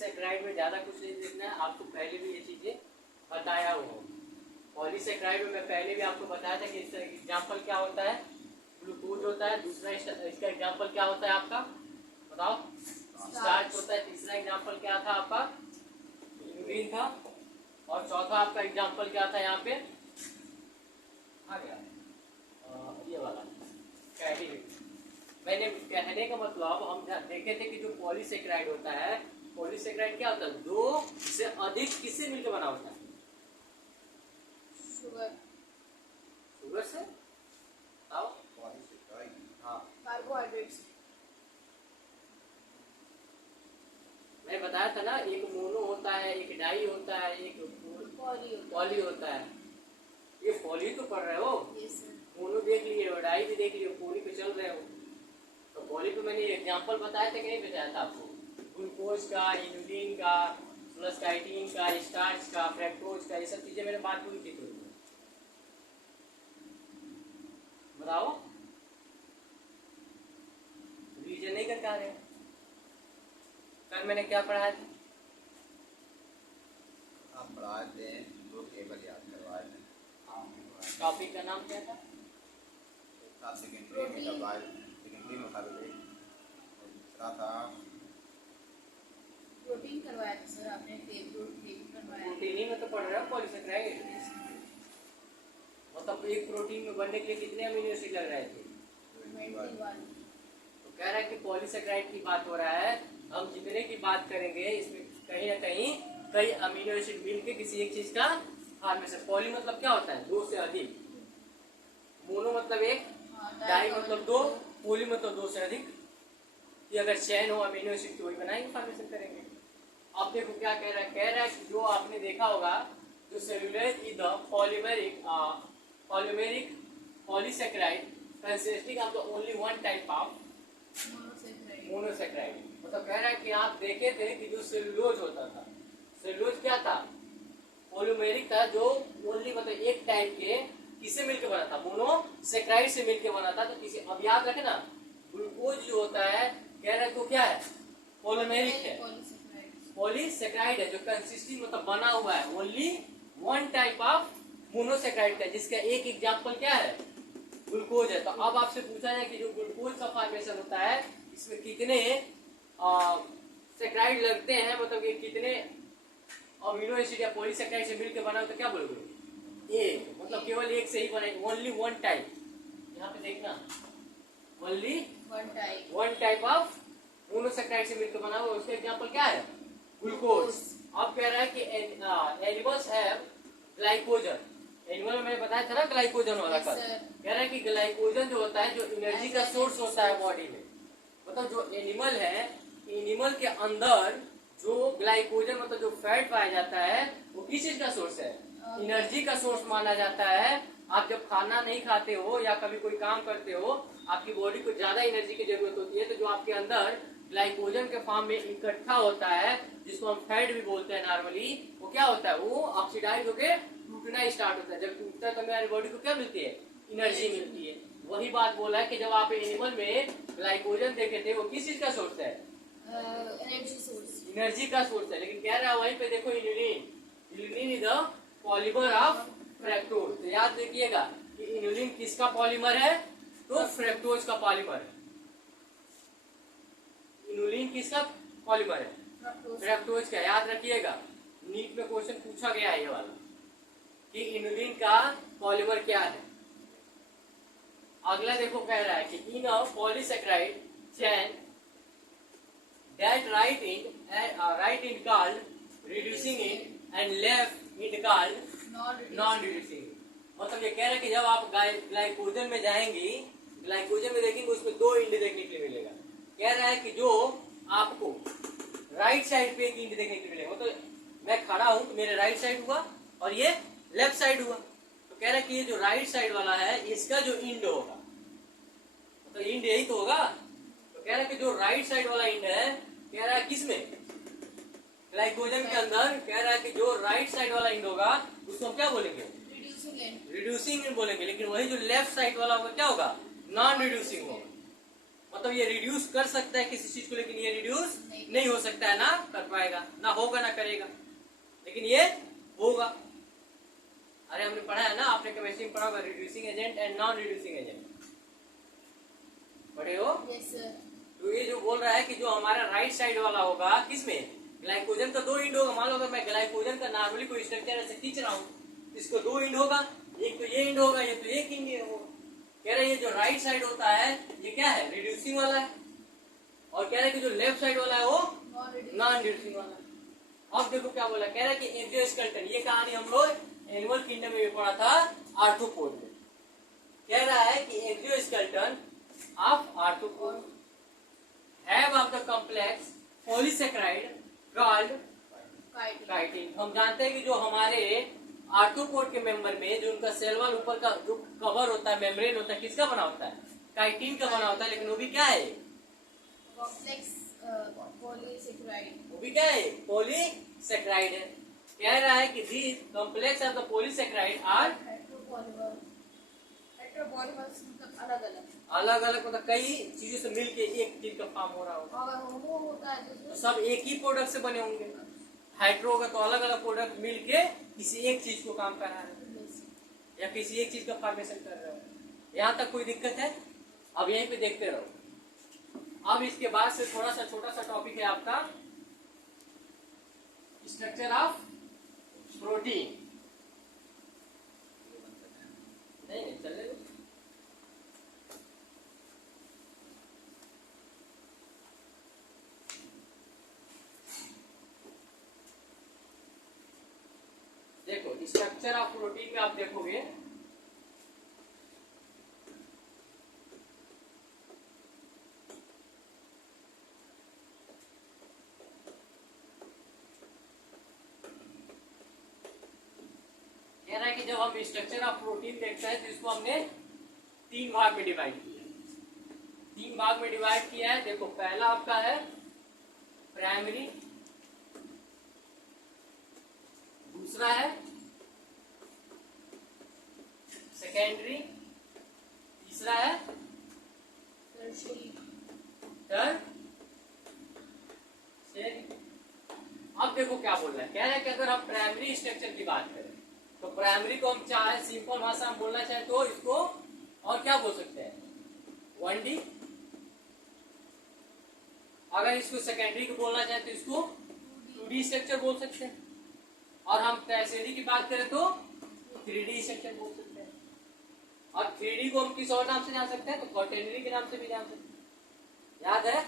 Polysaccharide में ज्यादा कुछ नहीं देखना है, आपको पहले भी ये चीजें बताया हुआ। पॉलीसेक्राइड में मैं पहले भी आपको बताया था कि इसका एग्जाम्पल क्या होता है, ग्लूकोज होता है। दूसरा इसका एग्जाम्पल क्या होता है आपका, बताओ, स्टार्च होता है। तीसरा एग्जाम्पल क्या था आपका, इनुलिन था। और चौथा आपका एग्जाम्पल क्या था, यहाँ पे आ गया ये वाला कैटिन। मैंने कहने का मतलब हम देखे थे कि जो पॉलीसेक्राइड होता है, पॉलीसेक्राइड क्या होता है, दो से अधिक किससे मिलकर बना होता है, शुगर, शुगर से, आओ, हाँ, कार्बोहाइड्रेट से। मैं बताया था ना, एक मोनो होता है, एक डाई होता है, एक पॉली होता है। ये पॉली तो पढ़ रहे हो, मोनो देख लिए हो, डाई भी देख लिए हो, पॉली पे चल रहे हो। तो पॉली पे मैंने एग्जांपल बताया था कि नहीं बताया था आपको, ग्लूकोज का, इनुलिन का, प्लस काइटिन का, स्टार्च का, फ्रैक्टोज का, ये सब चीजें मैंने बात हुई थी। तो बताओ, रीजन नहीं कर पा रहे। कल मैंने क्या पढ़ाया था, आप पढ़ाए थे, दो टेबल याद करवाए थे। टॉपिक का नाम क्या था, सेकेंडरी में करवाए, सेकेंडरी में था दूसरा था प्रोटीन करवाया था सर आपने, प्रोटीन करवाया। प्रोटीन ही में तो पढ़ रहे हो पॉलीसेक्राइड। मतलब एक प्रोटीन में बनने के लिए कितने अमीनो एसिड लग रहे थे, 21। तो कह रहा है कि पॉलीसेक्राइड की बात हो रहा है। हम जितने की बात करेंगे इसमें कहीं ना कहीं कई अमीनो एसिड मिलके किसी एक चीज का फॉर्मेशन। पॉली मतलब क्या होता है, दो से अधिक, मोनो मतलब एक, डाई मतलब दो, पॉली मतलब दो से अधिक। ये अगर चैन हो अमीनो एसिड की, वही बनाएंगे, फॉर्मेशन करेंगे। अब देखो क्या कह रहा है, कह रहा है कि जो आपने देखा होगा, जो cellulose is the polymeric polysaccharide consisting of the only one type of monosaccharide. मतलब कह रहा है कि आप देखे थे कि जो सेलुलोज होता था, सेलुलोज क्या था, पॉलीमेरिक था, जो ओनली मतलब एक टाइप के किससे मिलकर बना था, मोनोसेक्राइड से मिलकर बना था। तो किसी, अब याद रखे ना, ग्लूकोज जो होता है, कह रहा है तो क्या है, पॉलीमेरिक है, पॉलीसेक्राइड है, जो कंसिस्टिंग मतलब बना हुआ है only one type of monosaccharide का, जिसका एक एग्जांपल क्या है, ग्लूकोज है। तो अब आपसे पूछा जाए कि जो ग्लूकोज का फॉर्मेशन होता है, इसमें कितने सेक्राइड लगते हैं, मतलब ये कितने अमीनो एसिड या पॉलीसेक्राइड से मिलकर बना हो, तो क्या बोलोगे, एक, मतलब केवल एक से ही बने, ओनली वन टाइप। यहाँ पे देखना, only one type of monosaccharide से मिलकर बना हुआ, उसका एग्जांपल क्या है, ग्लूकोज। अब कह रहा है कि एनिमल्स हैव ग्लाइकोजन। एनिमल में मैंने बताया था ना ग्लाइकोजन वाला का, कह रहा है कि ग्लाइकोजन जो होता है, जो एनर्जी का सोर्स होता है बॉडी में, मतलब जो एनिमल है, एनिमल के अंदर जो ग्लाइकोजन मतलब जो फैट पाया जाता है, वो किस चीज का सोर्स है, एनर्जी का सोर्स माना जाता है। आप जब खाना नहीं खाते हो या कभी कोई काम करते हो, आपकी बॉडी को ज्यादा एनर्जी की जरूरत होती है, तो जो आपके अंदर ग्लाइकोजन के फॉर्म में इकट्ठा होता है, जिसको हम फैट भी बोलते हैं नॉर्मली, वो क्या होता है, वो ऑक्सीडाइज होकर टूटना स्टार्ट होता है। जब टूटता है तो हमारी बॉडी को क्या मिलती है, एनर्जी मिलती है। वही बात बोला है कि जब आप एनिमल में ग्लाइकोजन देखे थे, वो किस चीज का सोर्स है, एनर्जी का सोर्स है। लेकिन कह रहा है वहीं पे देखो, inulin is the polymer of fructose. तो याद रखिएगा कि इनुलिन किसका पॉलीमर है, तो फ्रैक्टोज का पॉलीमर है। इनुलिन किसका पॉलीमर है, फ्रैक्टोज का। याद रखिएगा, नीट में क्वेश्चन पूछा गया है ये वाला कि इनुलिन का पॉलीमर क्या है। अगला देखो, कह रहा है कि in a polysaccharide chain that right end called reducing end and left end called non-reducing। मतलब ये कह रहा है कि जब आप ग्लाइकोजन में जाएंगी, ग्लाइकोजन में देखेंगे, उसमें दो इंड देखने के लिए मिलेगा। कह रहा है कि जो आपको राइट साइड पे एक इंड देखने के लिए मिलेगा, मतलब मैं खड़ा हूं तो मेरे राइट साइड हुआ और ये लेफ्ट साइड हुआ। तो कह रहा है कि ये जो राइट साइड वाला है, इसका जो इंड होगा, मतलब इंड यही तो होगा। तो कह रहा है कि जो राइट साइड वाला इंड है, कह रहा है किसमें, ग्लाइकोजन के अंदर, कह रहा है कि जो राइट साइड वाला इंड होगा उसको क्या बोलेंगे, रिड्यूसिंग इंड बोलेंगे। लेकिन वही जो लेफ्ट साइड वाला होगा क्या होगा, नॉन रिड्यूसिंग होगा। मतलब ये रिड्यूस कर सकता है किसी चीज को, लेकिन ये रिड्यूस नहीं। नहीं हो सकता है, ना कर पाएगा, ना होगा ना करेगा, लेकिन ये होगा। अरे हमने पढ़ा है ना, आपने केमिस्ट्री में पढ़ा होगा, reducing agent and non reducing agent, पढ़े हो? Yes sir. तो ये जो बोल रहा है कि जो हमारा राइट साइड वाला होगा, किसमें, ग्लाइकोजन का 2 इंड होगा। मान लो अगर मैं ग्लाइकोजन का नॉर्मली कोई स्ट्रक्चर ऐसे खींच रहा हूँ, इसको 2 इंड होगा, एक तो ये इंड होगा, ये तो एक इंड होगा। कह रहे हैं ये जो राइट साइड होता है ये क्या है, रिड्यूसिंग वाला है, और कह रहे हैं कि जो लेफ्ट साइड वाला है वो नॉन रिड्यूसिंग वाला है। अब देखो क्या बोला, कह रहा है कि एक्सोस्केलेटन, ये कहानी हम लोग एनिमल किंगडम में भी पढ़ा था, आर्थ्रोपोड में। कह रहा है कि exoskeleton of arthropod have of the complex polysaccharide called chitin. हम जानते हैं कि जो हमारे आर्थ्रोपोड के मेंबर में जो उनका सेल वॉल ऊपर का जो कवर होता है, मेम्ब्रेन होता है, किसका बना होता है, काइटिन का बना होता है, लेकिन वो भी क्या है, कॉम्प्लेक्स पॉलीसेकेराइड। वो भी क्या है, पॉलीसेकेराइड है। कह रहा है कि this complex of the polysaccharide are heteropolymers, मतलब अलग अलग अलग अलग, मतलब कई चीजों से मिलके एक चीज का फॉर्म हो रहा होगा। अगर होमो होता है तो तो सब एक ही प्रोडक्ट से बने होंगे। हाइड्रो होगा तो अलग अलग प्रोडक्ट मिलके किसी एक चीज को काम कर रहा है, या किसी एक चीज का फॉर्मेशन कर रहे हो। यहाँ तक कोई दिक्कत है? अब यहीं पे देखते रहो। अब इसके बाद से थोड़ा सा छोटा सा टॉपिक है आपका स्ट्रक्चर ऑफ प्रोटीन। नहीं नहीं चले दो। देखो स्ट्रक्चर ऑफ प्रोटीन में आप देखोगे कह रहा है कि जब हम स्ट्रक्चर ऑफ प्रोटीन देखते हैं तो इसको हमने 3 भाग में डिवाइड किया है। 3 भाग में डिवाइड किया है। देखो पहला आपका है प्राइमरी, दूसरा है सेकेंडरी, तीसरा है टर्शियरी। अब देखो क्या बोल रहा है, कह रहा है कि अगर हम प्राइमरी स्ट्रक्चर की बात करें तो प्राइमरी को हम चाहे सिंपल भाषा में बोलना चाहे तो इसको और क्या बोल सकते हैं, 1D। अगर इसको सेकेंडरी को बोलना चाहे तो इसको 2D स्ट्रक्चर बोल सकते हैं, और हम टर्शियरी की बात करें तो 3D स्ट्रक्चर बोल सकते हैं। और 3D को हम किस और नाम से जान सकते हैं, तो क्वाटरनरी के नाम से भी जान सकते हैं। याद है?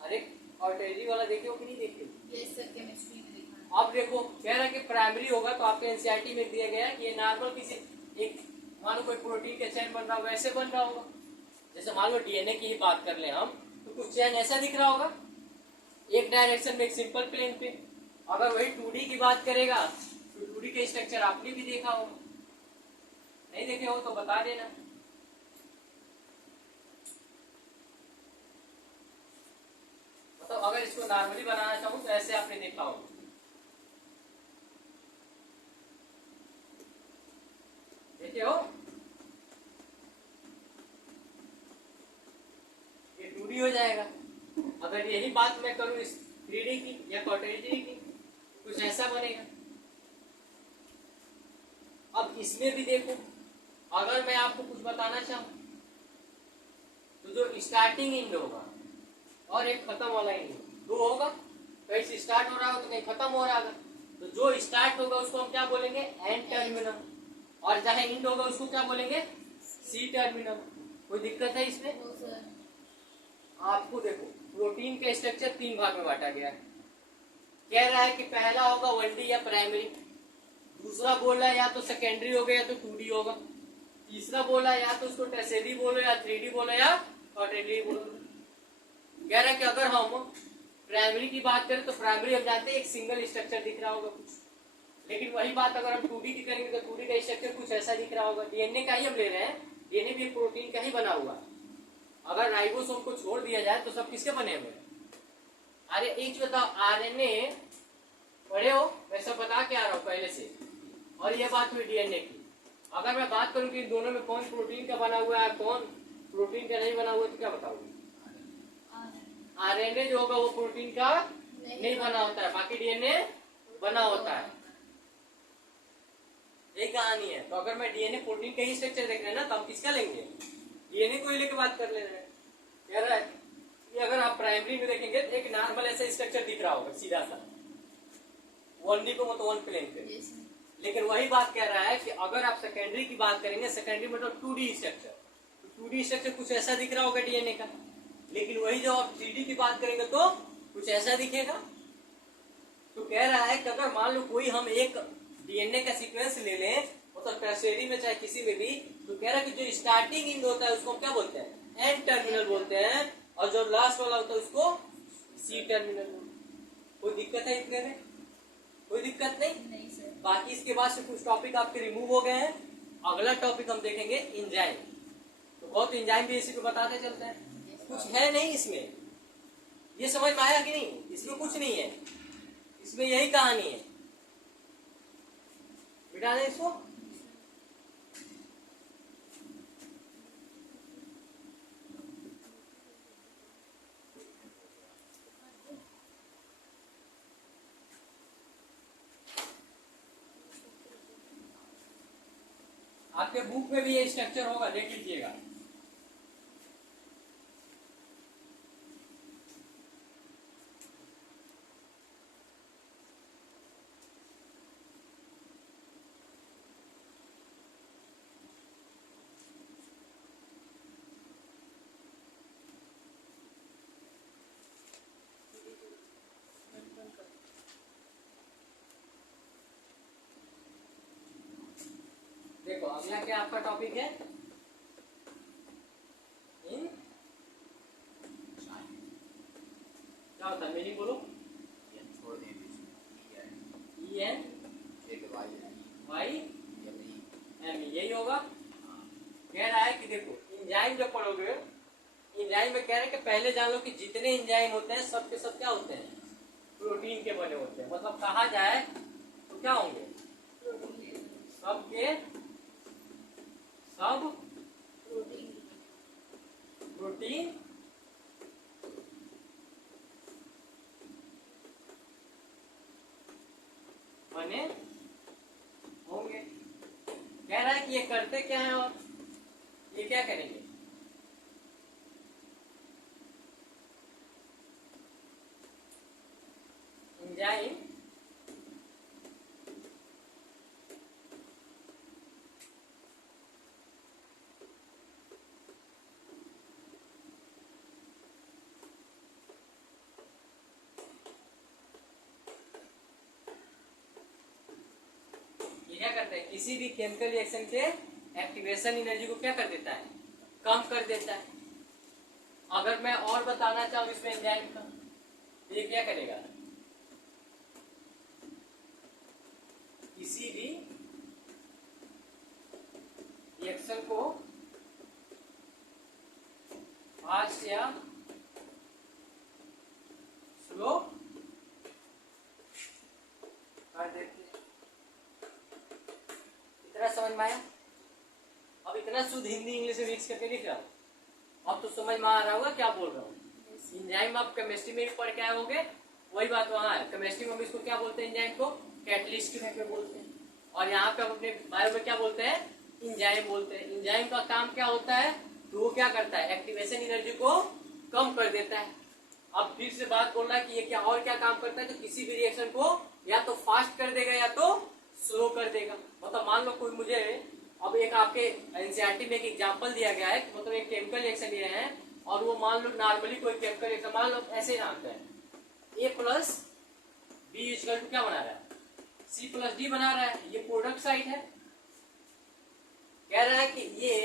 अरे क्वाटरनरी वाला देखे हो कि नहीं देखे? यस सर, केमिस्ट्री में देखा है। अब देखो कह रहा है कि प्राइमरी होगा तो आपके एनसीईआरटी में दिया गया है कि ये नॉर्मल किसी एक, मान लो कोई प्रोटीन का चेन बन रहा होगा, ऐसे बन रहा होगा। जैसे मान लो डीएनए की ही बात कर ले हम, तो कुछ चेन ऐसा दिख रहा होगा एक डायरेक्शन में, एक सिंपल प्लेन पे। अगर वही 2D की बात करेगा तो 2D के स्ट्रक्चर आपने भी देखा होगा, नहीं देखे हो तो बता देना। मतलब अगर इसको नॉर्मली बनाना चाहूँ तो ऐसे आपने देखा होगा। देखे हो? ये 2D हो जाएगा। अगर यही बात मैं करूं इस 3D की या क्वाड्रेटिक की, कुछ ऐसा बनेगा। अब इसमें भी देखो, अगर मैं आपको कुछ बताना चाहूं तो जो स्टार्टिंग इंड होगा और एक खत्म वाला इंड, 2 होगा, कहीं से स्टार्ट हो रहा होगा तो कहीं खत्म हो रहा होगा। तो जो स्टार्ट होगा उसको हम क्या बोलेंगे, एंड टर्मिनल, और जहां इंड होगा उसको क्या बोलेंगे, सी टर्मिनल। कोई दिक्कत है इसमें? तो सर आपको देखो प्रोटीन का स्ट्रक्चर 3 भाग में बांटा गया है। कह रहा है कि पहला होगा 1D या प्राइमरी, दूसरा बोला या तो सेकेंडरी होगा या तो 2D होगा, तीसरा बोला या तो उसको टर्शियरी बोलो या 3D बोलो या क्वाटरनरी बोलो। कह रहा है कि अगर हम प्राइमरी की बात करें तो प्राइमरी हम जानते हैं एक सिंगल स्ट्रक्चर दिख रहा होगा कुछ, लेकिन वही बात अगर हम 2D की करेंगे तो 2D का स्ट्रक्चर कुछ ऐसा दिख रहा होगा। डीएनए का ही हम ले रहे हैं, डीएनए भी प्रोटीन का ही बना हुआ। अगर राइबोसोम को छोड़ दिया जाए तो सब किसके बने हुए? अरे एक बताओ, आरएनए पढ़े हो? मैं सब बता के आ रहा हूँ पहले से। और ये बात हुई डीएनए की। अगर मैं बात करूं कि इन दोनों में कौन प्रोटीन का बना हुआ है, कौन प्रोटीन का नहीं बना हुआ तो क्या बताओगे? आर आरएनए जो होगा वो प्रोटीन का नहीं बना होता है, बाकी डीएनए बना होता है। यही कहानी है। तो अगर मैं डीएनए प्रोटीन का ही स्ट्रक्चर देख रहे हैं ना, तो हम किसका लेंगे? डीएनए को ही लेकर बात कर ले रहे हैं। कह रहा है कि अगर आप प्राइमरी में देखेंगे तो एक नॉर्मल ऐसा स्ट्रक्चर दिख रहा होगा सीधा सा, वन को मतलब वन प्लेन पे। लेकिन वही बात कह रहा है कि अगर आप सेकेंडरी की बात करेंगे, सेकेंडरी मतलब 2D स्ट्रक्चर, तो 2D स्ट्रक्चर कुछ ऐसा दिख रहा होगा डीएनए का। लेकिन वही जब आप 3D की बात करेंगे तो कुछ ऐसा दिखेगा। तो कह रहा है कि अगर मान लो कोई हम एक डीएनए का सीक्वेंस ले लें, मतलब टर्शियरी में चाहे किसी में भी, तो कह रहा है कि जो स्टार्टिंग इंड होता है उसको हम क्या बोलते हैं? एन टर्मिनल बोलते हैं, और जो लास्ट वाला होता है उसको सी टर्मिनल। कोई दिक्कत है इतने में? कोई दिक्कत नहीं। नहीं सर। बाकी इसके बाद से कुछ टॉपिक आपके रिमूव हो गए हैं। अगला टॉपिक हम देखेंगे एंजाइम। तो बहुत एंजाइम भी इसी को बताते चलते हैं। कुछ है नहीं इसमें, ये समझ में आया कि नहीं? इसमें कुछ नहीं है, इसमें यही कहानी है। मिटा दें इसको। आपके बुक में भी ये स्ट्रक्चर होगा, देख लीजिएगा। देखो अगला क्या आपका टॉपिक है? इन क्या होता है? मीनिंग बोलो। छोड़ दें बीच में। ई एन एक वाई एम, यही होगा। कह रहा है कि देखो इंजाइम जब पढ़ोगे, इंजाइम में कह रहे हैं कि पहले जान लो कि जितने इंजाइम होते हैं सब के सब क्या होते हैं? प्रोटीन के बने होते हैं। मतलब कहा जाए तो क्या होंगे? सब के सब प्रोटीन बने होंगे। कह रहा है कि ये करते क्या है और ये क्या करेंगे? एंजाइम क्या करता है? किसी भी केमिकल रिएक्शन के एक्टिवेशन एनर्जी को क्या कर देता है? कम कर देता है। अगर मैं और बताना चाहूँ इसमें एंजाइम का, तो ये क्या करेगा? किसी भी रिएक्शन को फास्ट या स्लो कर देते हैं। इतना समझ में आया? अब इतना शुद्ध हिंदी इंग्लिश में मिक्स करके लिख रहा हूँ, अब तो समझ में आ रहा होगा क्या बोल रहा हूँ। एंजाइम आप केमिस्ट्री में भी पढ़ के आए होंगे, वही बात वहाँ है। केमिस्ट्री में हम इसको क्या बोलते हैं? एंजाइम को कैटलिस्ट के रूप में बोलते हैं, और यहाँ पे हम अपने बायो में क्या बोलते हैं? एंजाइम बोलते हैं। एंजाइम का काम क्या होता है? तो वो क्या करता है? एक्टिवेशन एनर्जी को कम कर देता है। अब फिर से बात बोल रहा है कि ये क्या और क्या काम करता है? तो किसी भी रिएक्शन को या तो फास्ट कर देगा या तो स्लो कर देगा। मतलब मान लो कोई मुझे अब एक आपके एनसीईआरटी में एक एग्जांपल दिया गया है, मतलब एक केमिकल रिएक्शन लिए हैं, और वो मान लो नॉर्मली कोई केमिकल रिएक्शन मान लो ऐसे नाम है A plus B equal to क्या बना रहा है? C प्लस डी बना रहा है। ये प्रोडक्ट साइड है। कह रहा है कि ये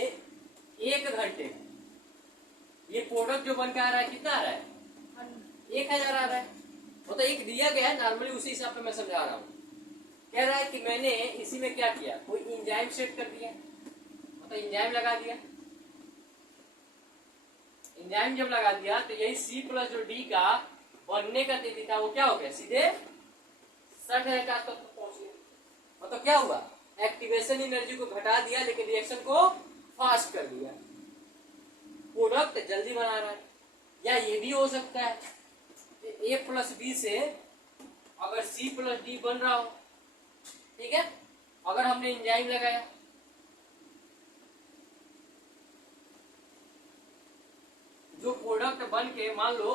1 घंटे ये प्रोडक्ट जो बन के आ रहा है कितना आ रहा है? 1000 आ रहा है। मतलब एक दिया गया है नॉर्मली, उसी हिसाब से मैं समझा रहा हूँ। कह रहा है कि मैंने इसी में क्या किया? कोई एंजाइम सेट कर दिया, मतलब एंजाइम लगा दिया। एंजाइम जब लगा दिया तो यही C प्लस जो D का बनने का तिथि था वो क्या हो गया? सीधे 60,000 के आसपास पहुंच गया। मतलब क्या हुआ? एक्टिवेशन एनर्जी को घटा दिया, लेकिन रिएक्शन को फास्ट कर दिया। प्रोडक्ट जल्दी बना रहा है। या ये भी हो सकता है A प्लस बी से अगर C प्लस डी बन रहा हो, ठीक है, अगर हमने एंजाइम लगाया, जो प्रोडक्ट बन के मान लो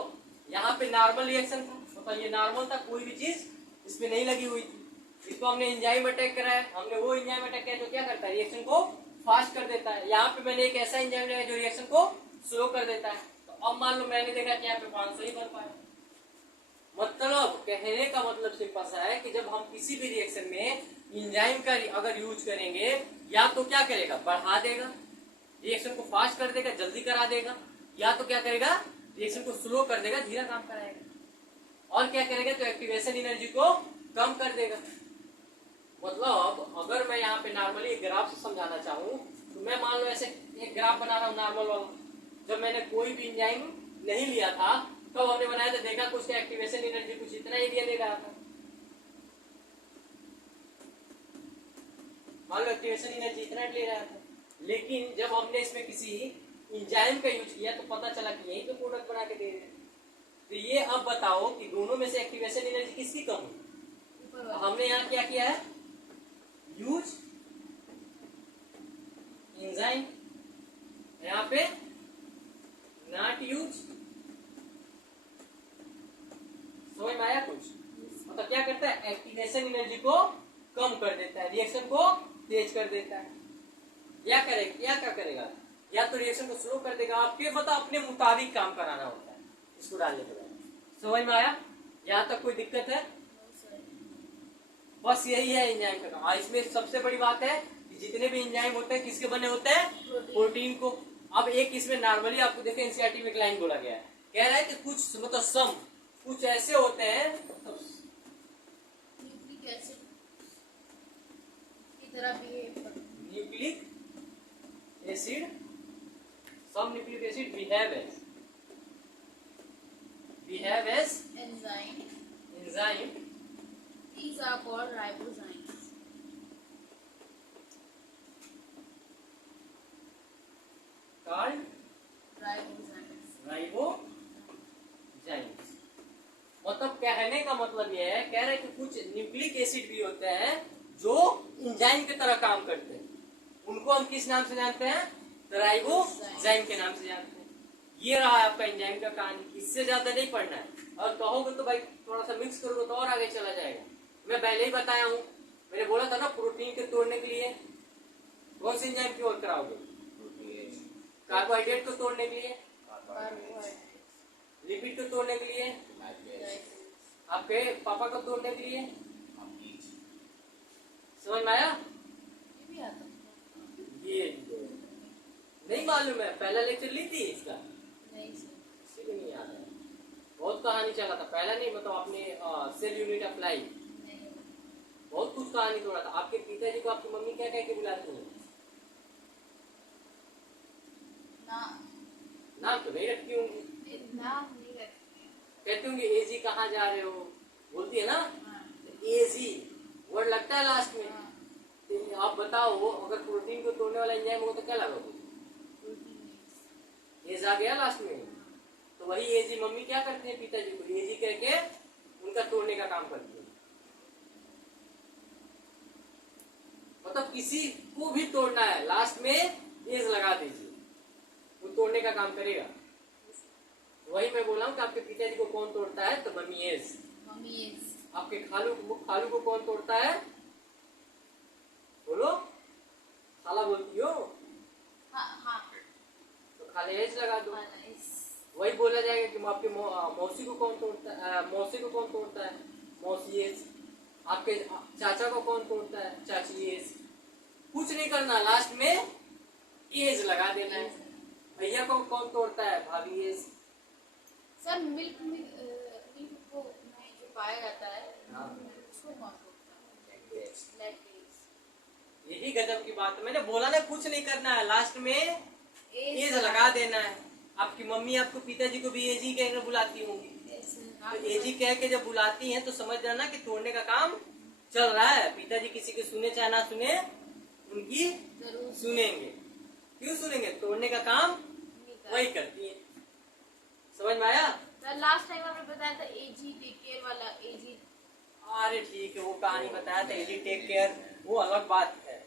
यहाँ पे नॉर्मल रिएक्शन था, मतलब ये नॉर्मल था, कोई भी चीज इसमें नहीं लगी हुई थी, इसको हमने एंजाइम अटैक कराया, हमने वो एंजाइम अटैक किया जो क्या करता है, रिएक्शन को फास्ट कर देता है। यहाँ पे मैंने एक ऐसा एंजाइम लगाया जो रिएक्शन को स्लो कर देता है। तो अब मान लो मैंने देखा कि यहाँ पे 500 ही बन पाया। मतलब कहने का मतलब सिंपल सा है कि जब हम किसी भी रिएक्शन में एंजाइम का अगर यूज करेंगे, या तो क्या करेगा, बढ़ा देगा, रिएक्शन को फास्ट कर देगा, जल्दी करा देगा, या तो क्या करेगा, रिएक्शन को स्लो कर देगा, धीरा काम कराएगा, और क्या करेगा, तो एक्टिवेशन एनर्जी को कम कर देगा। मतलब अगर मैं यहाँ पे नॉर्मली एक ग्राफ से समझाना चाहूँ तो मैं मान लो ऐसे एक ग्राफ बना रहा हूँ नॉर्मल वाला। जब मैंने कोई भी एंजाइम नहीं लिया था तब हमने बनाया था, देखा कुछ एक्टिवेशन एनर्जी कुछ इतना एरिया ले रहा था, मान लो एक्टिवेशन एनर्जी इतना ले रहा था। लेकिन जब हमने इसमें किसी एंजाइम का यूज किया तो पता चला कि यही तो प्रोडक्ट बना के दे रहे हैं। तो ये अब बताओ कि दोनों में से एक्टिवेशन एनर्जी किसकी कम है? हमने यहाँ क्या किया है, यूज एंजाइम, यहाँ पे नॉट यूज। समझ में आया कुछ? मतलब क्या करता है, एक्टिवेशन एनर्जी को कम कर देता है, रिएक्शन को तेज कर देता है। या क्या करेगा, या तो रिएक्शन को स्लो कर देगा, आपके मतलब अपने मुताबिक काम कराना होता है इसको डालने के बाद। समझ में आया? यहाँ तक कोई दिक्कत है? बस यही है एंजाइम का काम। इसमें सबसे बड़ी बात है कि जितने भी एंजाइम होते हैं किसके बने होते हैं, प्रोटीन को। अब एक इसमें नॉर्मली आपको देखें एनसीईआरटी में एक लाइन बोला गया है, कह रहा है कि कुछ मतलब सम कुछ ऐसे होते हैं न्यूक्लिक एसिड की तरह behave, nucleic acid, some nucleic acid behave as enzyme. These are called ribozymes. Called ribozymes. मतलब कहने का मतलब यह है, कह रहे हैं कि कुछ न्यूक्लिक एसिड भी होते हैं जो एंजाइम की तरह काम करते हैं, उनको हम किस नाम से जानते हैं, राइबोजाइम के नाम से जानते हैं। ये रहा आपका एंजाइम का कहानी, इससे ज्यादा नहीं पढ़ना है। और कहोगे तो भाई थोड़ा सा मिक्स करोगे तो और आगे चला जाएगा। मैं पहले ही बताया हूँ, मैंने बोला था ना प्रोटीन के तोड़ने के लिए कौन सी एंजाइम की ओर कराओगे, कार्बोहाइड्रेट को तोड़ने के लिए, लिपिड को तोड़ने के लिए, आपके पापा को तोड़ने के लिए। समझ में आया? ये भी आता है? ये नहीं मालूम है, पहला लेक्चर ली थी इसका, नहीं सर, किसी को नहीं याद है। बहुत कहानी चला था पहला, नहीं मतलब आपने सेल यूनिट अप्लाई, नहीं बहुत कुछ कहानी तोड़ा था। आपके पिताजी को आपकी मम्मी क्या कह के बुलाती है, ना, नाम तो नहीं रखती होंगी, नाम नहीं रखते। कहती होंगी एजी कहाँ जा रहे हो, बोलती है ना, हाँ, एजी वर्ड लगता है लास्ट में। हाँ, तो आप बताओ अगर प्रोटीन को तोड़ने वाला एंजाइम हो तो क्या लगाओगे, प्रोटीन एज आ गया लास्ट में, तो वही एजी मम्मी क्या करते हैं, पिताजी को एजी कह के उनका तोड़ने का काम करती है। मतलब किसी को भी तोड़ना है लास्ट में एज लगा दीजिए, वो तोड़ने का काम करेगा। वही मैं बोला हूँ कि आपके पिताजी को कौन तोड़ता है, तो मम्मी एज। मम्मी इज, आपके खालू को कौन तोड़ता है, बोलो, खाला बोलती हो हाँ हाँ, तो खाले एज लगा दो। हाँ नाइस, वही बोला जाएगा कि आपके मौसी को कौन तोड़ता है, मौसी को कौन तोड़ता है, मौसी एज। आपके चाचा को कौन तोड़ता है, चाची एज। कुछ नहीं करना, लास्ट में एज लगा देना है। भैया को कौन तोड़ता है, भाभी एज। सर मिल्क को में जो पाया जाता है उसको कौन तोड़ता है, लैक्टेज। यही गजब की बात है, मैंने बोला ना कुछ नहीं करना है, लास्ट में एज लगा देना है। आपकी मम्मी आपको पिताजी को भी एजी कह कर बुलाती होंगी, तो एजी कह के जब बुलाती हैं तो समझ जाना कि तोड़ने का काम चल रहा है। पिताजी किसी के सुने चाहे ना सुने, उनकी जरूर सुनेंगे। क्यों सुनेंगे, तोड़ने का काम करता वही है। करती है। समझ में आया? सर लास्ट टाइम आपने बताया था एजी टेक केयर वाला, एजी अरे ठीक है, वो कहानी बताया था एजी टेक केयर, वो अलग बात है।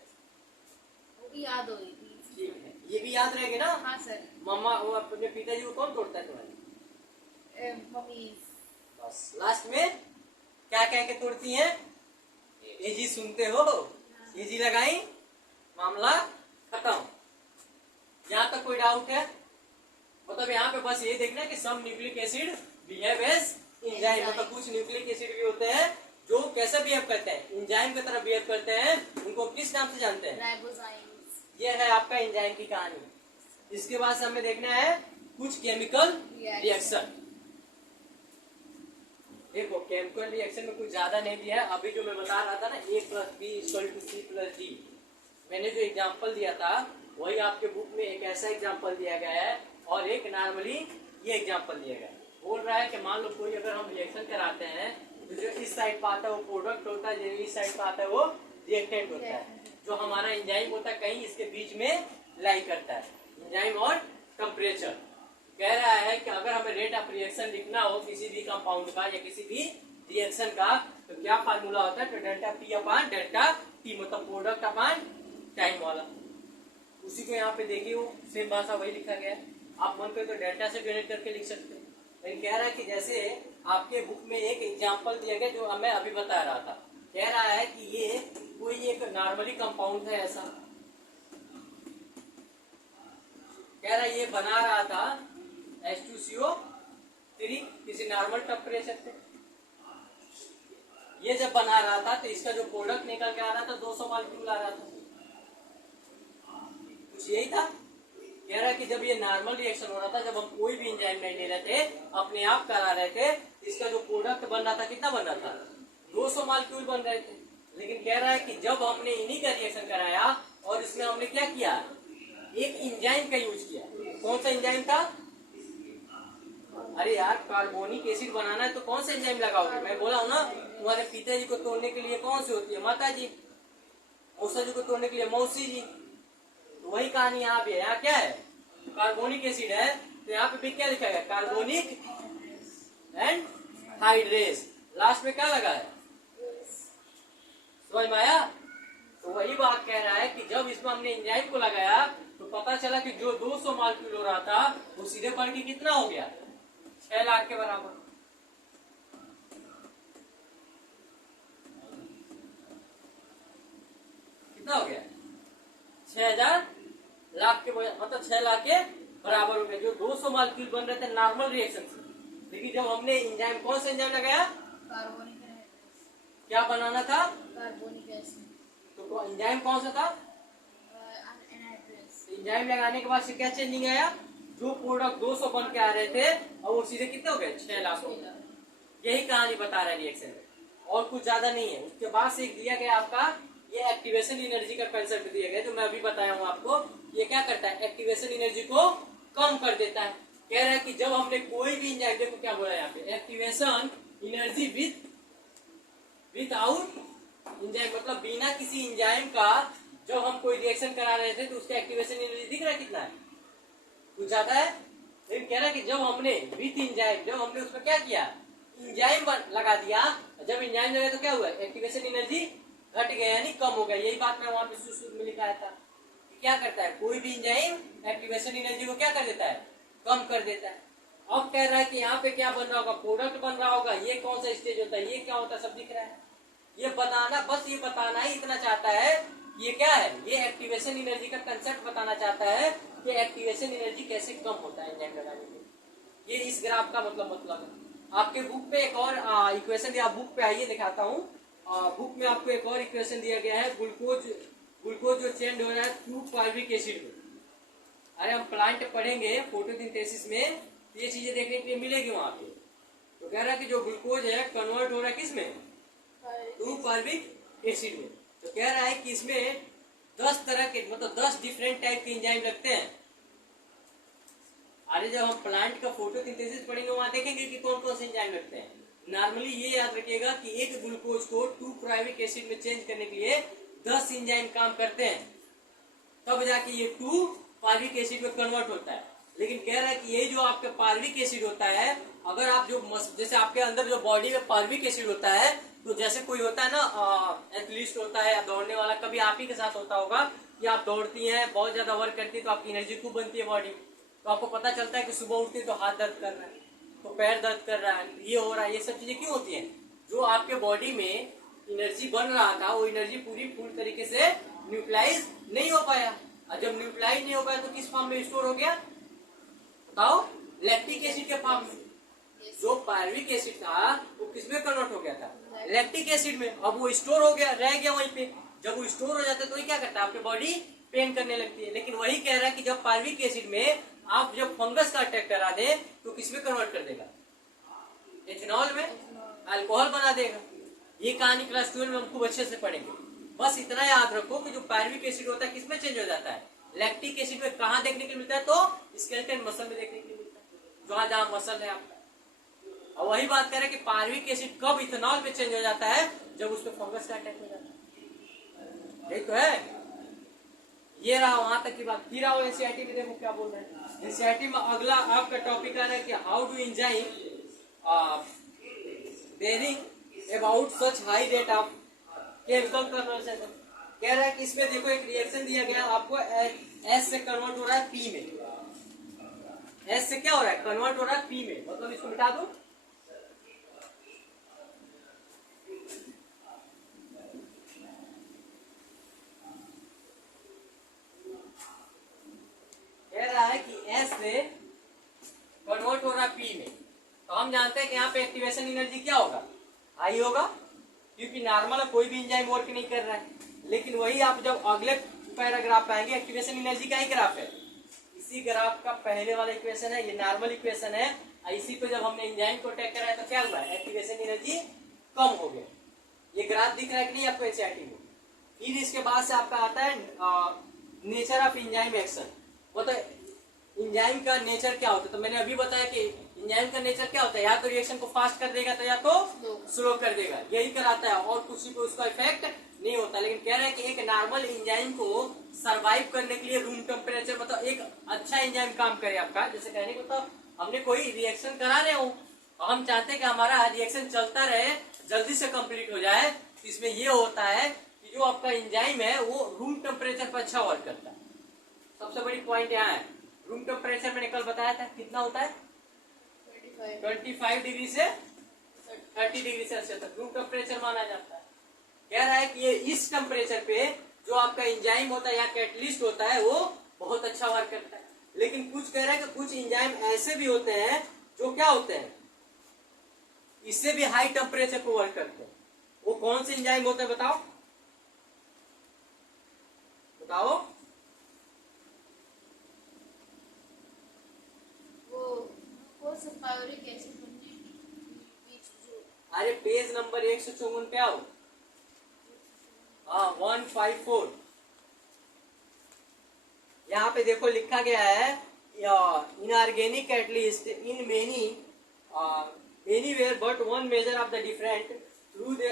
वो भी याद हो गई थी। ठीक है, ये भी याद रहेगी ना। हाँ सर। मम्मा वो अपने पिताजी को कौन तोड़ता है तुम्हारी? मम्मी। बस लास्ट में क्या कह के तोड़ती हैं? एजी सुनते हो? एजी लगाई, मामला खत्म। यहाँ तक कोई डाउट है? मतलब यहाँ पे बस ये देखना कि some nucleic acid behave as enzyme, मतलब कुछ न्यूक्लिक एसिड भी होते हैं जो कैसे बिहेव करते हैं, एंजाइम की तरह बिहेव करते हैं। उनको किस नाम से जानते हैं? राइबोजाइम्स। ये है आपका एंजाइम की कहानी। इसके बाद से हमें देखना है कुछ केमिकल रिएक्शन। देखो केमिकल रिएक्शन में कुछ ज्यादा नहीं दिया है, अभी जो मैं बता रहा था ना A + B = C + D, मैंने जो एग्जांपल दिया था वही आपके बुक में एक ऐसा एग्जांपल दिया गया है और एक नॉर्मली ये एग्जांपल दिया गया है। बोल रहा है कि मान लो कोई अगर हम रिएक्शन कराते हैं तो जो इस साइड पर आता है वो प्रोडक्ट होता है, जो इस साइड पर आता है वो रिएक्टेंट होता है। जो हमारा एंजाइम होता है कहीं इसके बीच में लाई करता है, एंजाइम और टेम्परेचर। कह रहा है कि अगर हमें रेट ऑफ रिएक्शन लिखना हो किसी भी कंपाउंड का या किसी भी रिएक्शन का तो क्या फार्मूला होता है? तो डेल्टा P/डेल्टा T, मतलब प्रोडक्ट अपॉन टाइम वाला। उसी को यहाँ पे देखिए वो सेम भाषा वही लिखा गया है। आप मन करे तो डेल्टा से डिवाइड करके लिख सकते हैं, लेकिन कह रहा है कि जैसे आपके बुक में एक एग्जाम्पल दिया गया जो मैं अभी बता रहा था। कह रहा है कि ये कोई एक नॉर्मली कंपाउंड है ऐसा, कह रहा है ये बना रहा था H2CO3 किसी नॉर्मल टेम्परेचर पे। ये जब बना रहा था तो इसका जो प्रोडक्ट निकल के आ रहा था 200 मॉलिक्यूल आ रहा था, कुछ यही था। कह रहा है कि जब ये नॉर्मल रिएक्शन हो रहा था, जब हम कोई भी एंजाइम नहीं ले रहे थे, अपने आप करा रहे थे, इसका जो प्रोडक्ट बन रहा था कितना बन रहा था? 200 मॉलिक्यूल बन रहे थे। लेकिन कह रहा है कि जब हमने इन्हीं का रिएक्शन कराया और इसमें हमने क्या किया, एक एंजाइम का यूज किया। कौन सा एंजाइम था? अरे यार कार्बोनिक एसिड बनाना है तो कौन सा एंजाइम लगाओगे? मैं बोला हूँ ना, तुम्हारे पिताजी को तोड़ने के लिए कौन सी होती है? माता जी। मौसा जी को तोड़ने के लिए मौसी जी। तो वही कहानी यहाँ भी है। यहाँ क्या है? कार्बोनिक एसिड है तो यहाँ पे भी क्या लिखा है? Carbonic and हाइड्रेस। लास्ट में क्या लगा है? समझ में आया? तो वही बात कह रहा है कि जब इसमें हमने एंजाइम को लगाया तो पता चला कि जो 200 मॉलिक्यूल हो रहा था वो सीधे बढ़ के कितना हो गया? 6 लाख के बराबर। कितना हो गया? 6000 लाख के, मतलब 6 लाख के बराबर हो गया। जो 200 मॉलिक्यूल बन रहे थे नॉर्मल रिएक्शन से, लेकिन जब हमने एंजाइम, कौन सा एंजाइम लगाया? Carbonic acid. क्या बनाना था? Carbonic acid. तो एंजाइम कौन सा था? एनहाइड्रेस। एंजाइम लगाने के बाद से क्या चेंजिंग आया? जो प्रोडक्ट 200 बन के आ रहे थे और वो सीधे कितने हो गए? 6 लाख हो गए। यही कहानी बता रहा है रिएक्शन में, और कुछ ज्यादा नहीं है। उसके बाद से एक दिया गया आपका ये एक्टिवेशन एनर्जी का कंसेप्ट दिया गया, जो मैं अभी बताया हूँ आपको। ये क्या करता है? एक्टिवेशन एनर्जी को कम कर देता है। कह रहा है कि जब हमने कोई भी एंजाइम, देखो क्या बोला यहाँ पे, एक्टिवेशन एनर्जी विदाउट एंजाइम, मतलब बिना किसी एंजाइम का जब हम कोई रिएक्शन करा रहे थे तो उसका एक्टिवेशन एनर्जी दिख रहा है कितना है? कुछ ज्यादा है। लेकिन कह रहा है कि जब हमने विथ एंजाइम, जब हमने उसमें क्या किया, एंजाइम लगा दिया, जब एंजाइम लगा तो क्या हुआ? एक्टिवेशन एनर्जी घट गया, यानी कम हो गया। यही बात मैं वहां पे शुरू में लिखाया था कि क्या करता है कोई भी एंजाइम एक्टिवेशन एनर्जी को क्या कर देता है? कम कर देता है। अब कह रहा है कि यहाँ पे क्या बन रहा होगा? प्रोडक्ट बन रहा होगा। ये कौन सा स्टेज होता है? ये क्या होता है? सब दिख रहा है। ये बताना, बस ये बताना ही इतना चाहता है, ये क्या है? ये एक्टिवेशन एनर्जी का कंसेप्ट बताना चाहता है कि एक्टिवेशन एनर्जी कैसे कम होता है एंजाइम लगाने में। ये इस ग्राफ का मतलब है। आपके बुक पे एक और इक्वेशन दिया, बुक पे आइए दिखाता हूँ। बुक में आपको एक और इक्वेशन दिया गया है, ग्लूकोज जो चेंज हो रहा है 2-पाइरुविक एसिड में। अरे हम प्लांट पढ़ेंगे फोटोसिंथेसिस में, ये चीजें देखने के लिए मिलेगी वहां पे। तो कह रहा है कि जो ग्लूकोज है कन्वर्ट हो रहा है किस में? 2-पाइरुविक एसिड में। तो कह रहा है कि इसमें 10 तरह के, मतलब 10 डिफरेंट टाइप के एंजाइम लगते हैं। अरे जब हम प्लांट का फोटोसिंथेसिस पढ़ेंगे वहां देखेंगे कि कौन कौन से एंजाइम लगते हैं। नॉर्मली ये याद रखिएगा कि एक ग्लूकोज को 2-पाइरुविक एसिड में चेंज करने के लिए 10 एंजाइम काम करते हैं, तब जाके ये 2-पाइरुविक एसिड में कन्वर्ट होता है। लेकिन कह रहा है कि ये जो आपके पार्विक एसिड होता है, अगर आप जो जैसे आपके अंदर जो बॉडी में पार्विक एसिड होता है, तो जैसे कोई होता है ना एथलीट होता है या दौड़ने वाला, कभी आप ही के साथ होता होगा कि आप दौड़ती हैं, बहुत ज्यादा वर्क करती है, तो आपकी एनर्जी खूब बनती है बॉडी, तो आपको पता चलता है कि सुबह उठती है तो हाथ दर्द कर रहा है, तो पैर दर्द कर रहा है, ये हो रहा है। ये सब चीजें क्यों होती हैं? जो आपके बॉडी में एनर्जी बन रहा था, वो एनर्जी पूरी फुल तरीके से न्यूट्रलाइज नहीं हो पाया, और जब न्यूट्रलाइज नहीं हो पाया तो किस फॉर्म में स्टोर हो गया बताओ? लैक्टिक एसिड के फॉर्म में। जो पार्विक एसिड था वो किसमें कन्वर्ट हो गया था? लैक्टिक एसिड में। अब वो स्टोर हो गया, रह गया वहीं पे। जब वो स्टोर हो जाता है तो ये क्या करता है? आपकी बॉडी पेन करने लगती है। लेकिन वही कह रहा है कि जब पार्विक एसिड में आप जब फंगस का अटैक करा दे तो किसमें कन्वर्ट कर देगा? एथेनॉल में, अल्कोहल बना देगा। ये कहानी क्लास 12 में हम खूब अच्छे से पढ़ेंगे। बस इतना याद रखो कि जो पार्विक एसिड होता है किसमें चेंज हो जाता है? लैक्टिक एसिड में। कहाँ देखने के लिए मिलता है? तो स्केलेटन मसल में देखने के लिए मिलता है, जहाँ जहाँ मसल है आपका। और वही बात करें कि पार्विक एसिड कब इथेनॉल में चेंज हो जाता है? जब उसमें फंगस का अटैक हो जाता है। यही तो है। ये रहा वहां तक की बात। फिर आओ एनसीईआरटी में, देखो क्या बोल रहे हैं। एनसीईआरटी में अगला आपका टॉपिक आ रहा है कि how do enzyme bring about such high rate of chemical conversion. कह रहा है कि इसमें देखो एक रिएक्शन दिया गया आपको, एस से कन्वर्ट हो रहा है पी में। एस से क्या हो रहा है? कन्वर्ट हो रहा है पी में। मतलब इसको मिटा दो। कह रहा है कि एस से कन्वर्ट हो रहा है पी में, तो हम जानते हैं कि यहाँ पे एक्टिवेशन एनर्जी क्या होगा? हाई होगा, क्योंकि नॉर्मल कोई भी एंजाइम वर्क नहीं कर रहा है। लेकिन वही आप जब अगले पैराग्राफ पे आएंगे, एक्टिवेशन एनर्जी का ही ग्राफ है। इसी ग्राफ का पहले वाला इक्वेशन है, ये नॉर्मल इक्वेशन है। इसी पे जब हमने एंजाइम को अटैक कराया तो क्या हुआ? एक्टिवेशन एनर्जी कम हो गया। ये ग्राफ दिख रहा है कि नहीं आपको एनसीईआरटी में? फिर इसके बाद से आपका आता है नेचर ऑफ एंजाइम एक्शन। मतलब एंजाइम का नेचर क्या होता है? तो मैंने अभी बताया कि एंजाइम का नेचर क्या होता है, या तो रिएक्शन को फास्ट कर देगा तो या तो स्लो कर देगा, यही कराता है, और कुछ भी उसका इफेक्ट नहीं होता। लेकिन कह रहे हैं कि एक नॉर्मल एंजाइम को सरवाइव करने के लिए रूम टेम्परेचर, मतलब एक अच्छा एंजाइम काम करे आपका, जैसे कहने को तो हमने कोई रिएक्शन करा रहे हो, हम चाहते हैं कि हमारा रिएक्शन चलता रहे, जल्दी से कंप्लीट हो जाए। तो इसमें ये होता है कि जो आपका एंजाइम है वो रूम टेम्परेचर पर अच्छा वर्क करता है। सबसे बड़ी पॉइंट यहाँ है, रूम टेम्परेचर मैंने कल बताया था कितना होता है? 25 डिग्री से 30 डिग्री सेल्सियस तक रूम टेम्परेचर माना जाता है। कह रहा है कि ये इस टेम्परेचर पे जो आपका एंजाइम होता है या कैटलिस्ट होता है वो बहुत अच्छा वर्क करता है। लेकिन कुछ कह रहा है कि कुछ एंजाइम ऐसे भी होते हैं जो क्या होते हैं, इससे भी हाई टेम्परेचर पर वर्क करते हैं। वो कौन से एंजाइम होते हैं बताओ? बताओ। पायोरिक एसिड बनने बीच जो, अरे पेज नंबर 154 पे आओ। हाँ 154। यहाँ पे देखो लिखा गया है inorganic catalyst in many anywhere but one measure of the different through the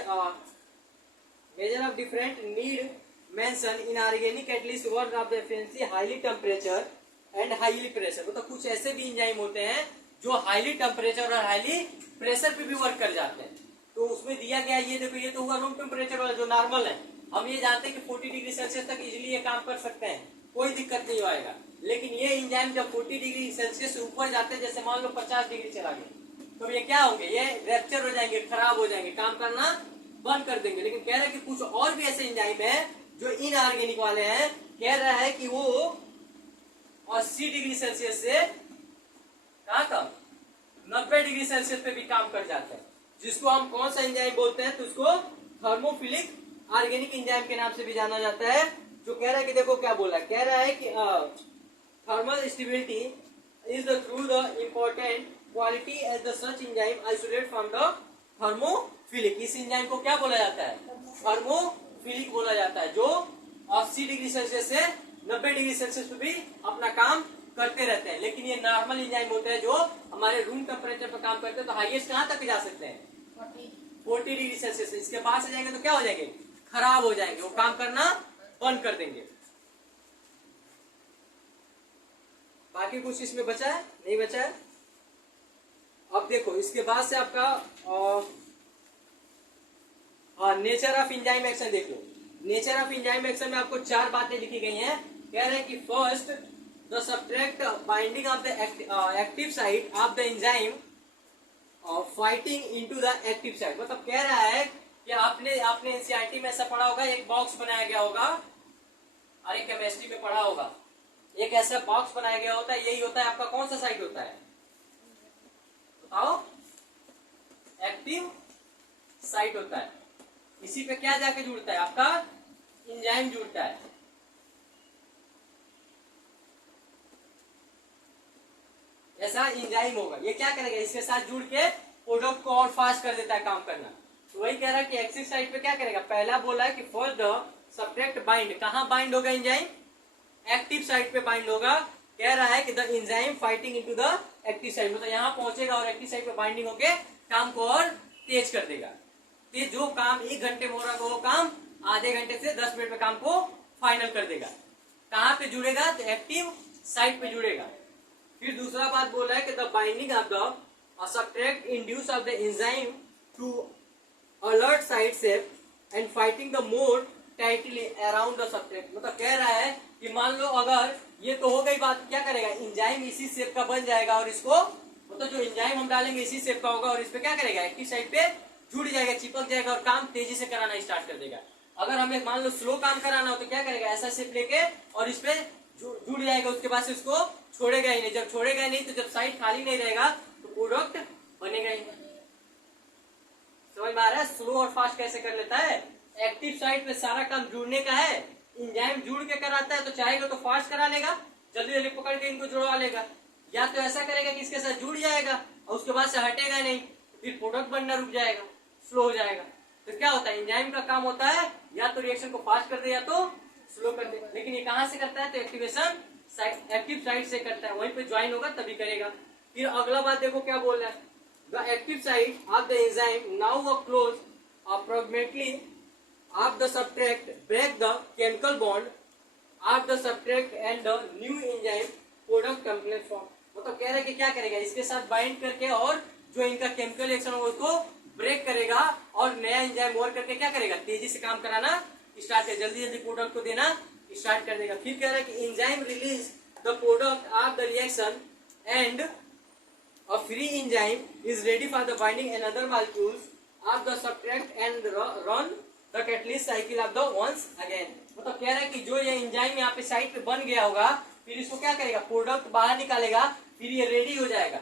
measure of different need mention inorganic catalyst work of the efficiency highly temperature and highly pressure. मतलब कुछ ऐसे भी एंजाइम होते हैं जो हाईली टेम्परेचर और highly pressure पे भी वर्क कर जाते हैं। तो उसमें दिया गया ये देखो, ये तो हुआ रूम टेम्परेचर वाला जो नॉर्मल है। हम ये जानते हैं कि 40 डिग्री सेल्सियस तक इजीली ये काम कर सकते हैं, कोई दिक्कत नहीं आएगा। लेकिन ये एंजाइम जब 40 डिग्री सेल्सियस से ऊपर जाते हैं, जैसे मान लो 50 डिग्री चला गया, तो ये क्या होंगे? ये रैप्चर हो जाएंगे, खराब हो जाएंगे, काम करना बंद कर देंगे। लेकिन कह रहा है कि कुछ और भी ऐसे एंजाइम है जो इनऑर्गेनिक वाले हैं। कह रहा है कि वो 80 डिग्री सेल्सियस से कहाँ तक 90 डिग्री सेल्सियस पे भी काम कर जाते हैं, जिसको हम कौन सा एंजाइम बोलते हैं? तो उसको थर्मोफिलिक ऑर्गेनिक एंजाइम के नाम से भी जाना जाता है। जो कह रहा है कि देखो क्या बोला, कह रहा है कि thermal stability is the through the important quality as the such enzyme isolate from the thermophilic. इस एंजाइम को क्या बोला जाता है? थर्मोफिलिक बोला जाता है, जो 80 डिग्री सेल्सियस से 90 डिग्री सेल्सियस पे भी अपना काम करते रहते हैं। लेकिन ये नॉर्मल एंजाइम होते हैं जो हमारे रूम टेम्परेचर पर काम करते हैं। तो हाईएस्ट कहाँ तक जा सकते हैं? 40 डिग्री सेल्सियस। इसके पास से जाएंगे तो क्या हो जाएंगे? खराब हो जाएंगे, वो काम करना बंद कर देंगे। बाकी कुछ इसमें बचा है? नहीं बचा है। अब देखो इसके बाद से आपका नेचर ऑफ एंजाइम एक्शन देखो। नेचर ऑफ एंजाइम एक्शन में आपको 4 बातें लिखी गई हैं। कह रहे हैं कि first, the subtract binding of the active site of the enzyme fighting into the active site. मतलब कह रहा है कि आपने एनसीईआरटी में ऐसा पढ़ा होगा, एक बॉक्स बनाया गया होगा, अरे केमिस्ट्री में पढ़ा होगा, एक ऐसा बॉक्स बनाया गया होता है, यही होता है आपका कौन सा साइट होता है बताओ? एक्टिव साइट होता है। इसी पे क्या जाके जुड़ता है? आपका एंजाइम जुड़ता है। ऐसा एंजाइम होगा, ये क्या करेगा? इसके साथ जुड़ के प्रोडक्ट को और फास्ट कर देता है काम करना। तो वही कह रहा है कि एक्टिव साइट पे क्या करेगा? पहला बोला है कि फर्स्ट सब्ट्रैक्ट बाइंड, कहां बाइंड होगा एंजाइम? एक्टिव साइट पे बाइंड होगा। कह रहा है कि the enzyme fighting into the active site, मतलब यहाँ पहुंचेगा और एक्टिव साइट पे बाइंडिंग होके काम को और तेज कर देगा। तो जो काम 1 घंटे में हो रहा है वो काम आधे घंटे से 10 मिनट में काम को फाइनल कर देगा। कहाँ पे जुड़ेगा? तो एक्टिव साइट पे जुड़ेगा। फिर दूसरा बात बोल रहा है कि the binding of the substrate induce of the enzyme to alter site shape and fitting the more tightly around the substrate. मतलब कह रहा है कि मान लो अगर ये तो हो गई बात, क्या करेगा? एंजाइम इसी शेप का बन जाएगा और इसको मतलब जो एंजाइम हम डालेंगे इसी शेप का होगा और इस पे क्या करेगा? एक्टिव साइट पे जुड़ जाएगा, चिपक जाएगा और काम तेजी से कराना स्टार्ट कर देगा। अगर हमें मान लो स्लो काम कराना हो तो क्या करेगा? ऐसा शेप लेके और इस पे जुड़ जाएगा, उसके बाद से उसको छोड़ेगा ही नहीं। जब छोड़ेगा ही नहीं तो जब साइट खाली नहीं रहेगा तो प्रोडक्ट बनेगा ही नहीं। समझ में आ रहा है स्लो और फास्ट कैसे कर लेता है? एक्टिव साइट पे सारा काम जुड़ने का है, एंजाइम जुड़ के कराता है, तो चाहेगा तो फास्ट करा लेगा, जल्दी जल्दी पकड़ के इनको जुड़वा लेगा, या तो ऐसा करेगा कि इसके साथ जुड़ जाएगा और उसके बाद से हटेगा नहीं, फिर प्रोडक्ट बनना रुक जाएगा, स्लो हो जाएगा। तो क्या होता है? एंजाइम का काम होता है या तो रिएक्शन को फास्ट कर दे या तो स्लो कर दे। लेकिन ये कहां से करता है? तो एक्टिवेशन एक्टिव साइट से करता है, वहीं पे ज्वाइन होगा तभी करेगा। फिर अगला बात देखो क्या बोल रहा है? The active site of the enzyme now we close approximately of the subtract break the chemical bond of the subtract and the new enzyme product complex form। मतलब कह रहा है कि क्या करेगा? इसके साथ बाइंड करके और जो इनका केमिकल रिएक्शन होगा उसको ब्रेक करेगा और नया एंजाइम और करके क्या करेगा? तेजी से काम कराना स्टार्ट कर, जल्दी जल्दी प्रोडक्ट को देना स्टार्ट कर देगा। फिर कह रहा है कि enzyme release the product of the reaction and a free enzyme is ready for the binding and other molecules of the subtract and run the catalyst cycle of the ones again. मतलब कह रहा है कि जो ये enzyme यहाँ पे side पे बन गया होगा फिर इसको क्या करेगा? प्रोडक्ट बाहर निकालेगा, फिर ये रेडी हो जाएगा,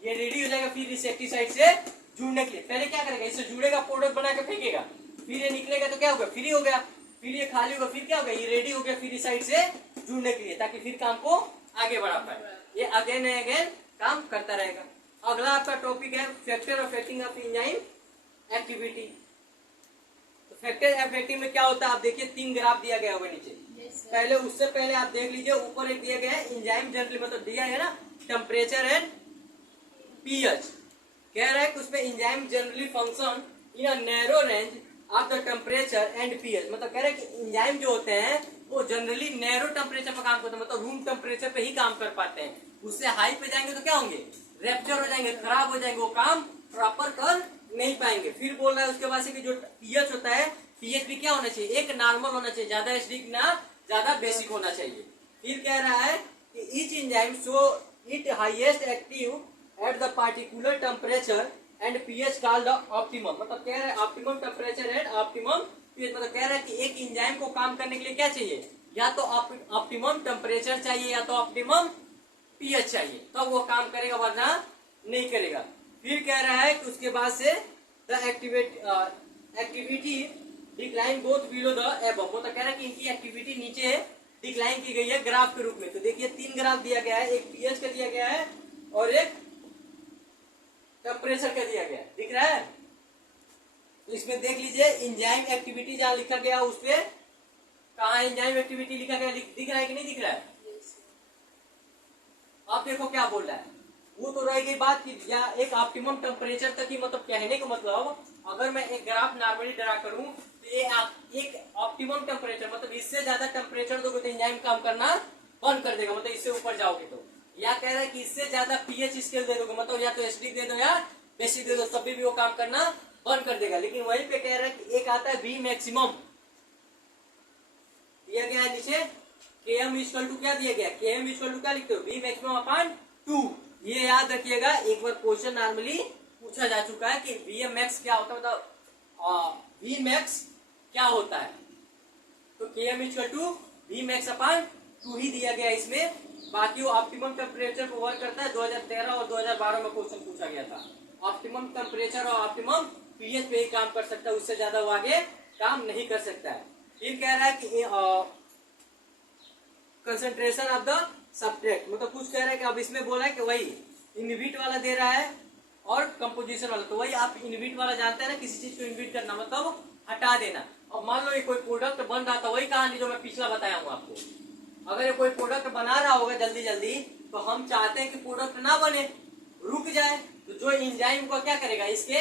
ये रेडी हो जाएगा फिर इस एक्टिव साइट से जुड़ने के लिए। पहले क्या करेगा? इससे जुड़ेगा, प्रोडक्ट बना के फेंकेगा, फिर ये निकलेगा तो क्या होगा? फ्री हो गया, फिर ये खाली होगा, फिर क्या होगा? ये रेडी हो गया फिर इस साइड से जुड़ने के लिए, ताकि फिर काम को आगे बढ़ा पाए। ये अगेन एंड अगेन काम करता रहेगा। अगला आपका टॉपिक है factor affecting of enzyme activity. Factor affecting में क्या होता है? आप देखिए 3 ग्राफ दिया गया होगा नीचे। पहले उससे पहले आप देख लीजिए, ऊपर एक दिया गया है एंजाइम जनरली, मतलब दिया है ना टेम्परेचर एंड पीएच। कह रहा है कि उसमें enzyme generally function in a narrow range of the temperature and pH. मतलब कह रहा है कि एंजाइम जो होते हैं वो जनरली नैरो टेम्परेचर पर काम करते हैं, मतलब रूम टेम्परेचर पे ही काम कर पाते हैं। उससे हाई पे जाएंगे तो क्या होंगे? रैप्चर हो जाएंगे, खराब हो जाएंगे, वो काम प्रॉपर कर नहीं पाएंगे। फिर बोल रहा है उसके बाद से कि जो पीएच होता है, पीएच भी क्या होना चाहिए? एक नॉर्मल होना चाहिए, ज्यादा एसिडिक ना ज्यादा बेसिक होना चाहिए। फिर कह रहा है कि each enzyme show it highest active at the particular temperature and pH called the optimum. मतलब कह रहा है optimum temperature and optimum pH. मतलब कह रहा है कि एक एंजाइम को काम करने के लिए क्या चाहिए? या तो ऑप्टिमम टेम्परेचर चाहिए या तो ऑप्टिमम पीएच चाहिए, तब तो वो काम करेगा, वरना नहीं करेगा। फिर कह रहा है कि उसके बाद से the activity decline both below the above. मतलब कह रहा है कि इनकी एक्टिविटी नीचे डिक्लाइन की गई है ग्राफ के रूप में। तो देखिए 3 ग्राफ दिया गया है, एक पीएच का दिया गया है और एक टेम्परेचर का दिया गया है, दिख रहा है? तो इसमें देख लीजिए एंजाइम एक्टिविटी जहां लिखा गया उस पे कहा एंजाइम एक्टिविटी लिखा गया, दिख रहा है कि नहीं दिख रहा है? अब देखो क्या बोल रहा है। वो तो रह गई बात कि या एक ऑप्टिमम टेम्परेचर तक ही, मतलब कहने का मतलब अगर मैं एक ग्राफ नॉर्मली ड्रा करूं तो ये एक ऑप्टिमम टेम्परेचर, मतलब इससे ज्यादा टेम्परेचर दोगे तो एंजाइम काम करना बंद कर देगा, मतलब इससे ऊपर जाओगे तो। या कह रहा है कि इससे ज्यादा पीएच स्केल दे दोगे, मतलब या तो एसिडिक दे दो या बेसिक दे दो, तभी भी वो काम करना बंद कर देगा। लेकिन वहीं पे कह रहा है कि एक आता है वी मैक्सिमम, दिया गया है नीचे Km इक्वल टू क्या दिया गया, Km इक्वल टू क्या लिखते हो, वी मैक्सिमम अपॉन 2। ये याद रखिएगा, एक बार क्वेश्चन नॉर्मली पूछा जा चुका है कि वी मैक्स क्या होता है, मतलब वी मैक्स क्या होता है। तो Km equal to V max upon 2 ही दिया गया इसमें। बाकी वो ऑप्टिमम टेम्परेचर पर वर्क करता है। 2013 और 2012 में क्वेश्चन पूछा गया था। ऑप्टिमम टेम्परेचर और ऑप्टिमम पीएच पे ही काम कर सकता है, उससे ज्यादा वो आगे काम नहीं कर सकता है। फिर कह रहा है कि कंसंट्रेशन ऑफ द सब्सट्रेट, मतलब कुछ कह रहा है कि अब इसमें बोला है कि वही इनहिबिट वाला दे रहा है और कंपोजिशन वाला। तो वही आप इनहिबिट वाला जानते हैं ना, किसी चीज को इनहिबिट करना मतलब हटा देना। और मान लो ये कोई प्रोडक्ट बन रहा था, वही कहानी जो मैं पिछला बताया हूँ आपको। अगर ये कोई प्रोडक्ट बना रहा होगा जल्दी जल्दी, तो हम चाहते हैं कि प्रोडक्ट ना बने, रुक जाए, तो जो एंजाइम को क्या करेगा, इसके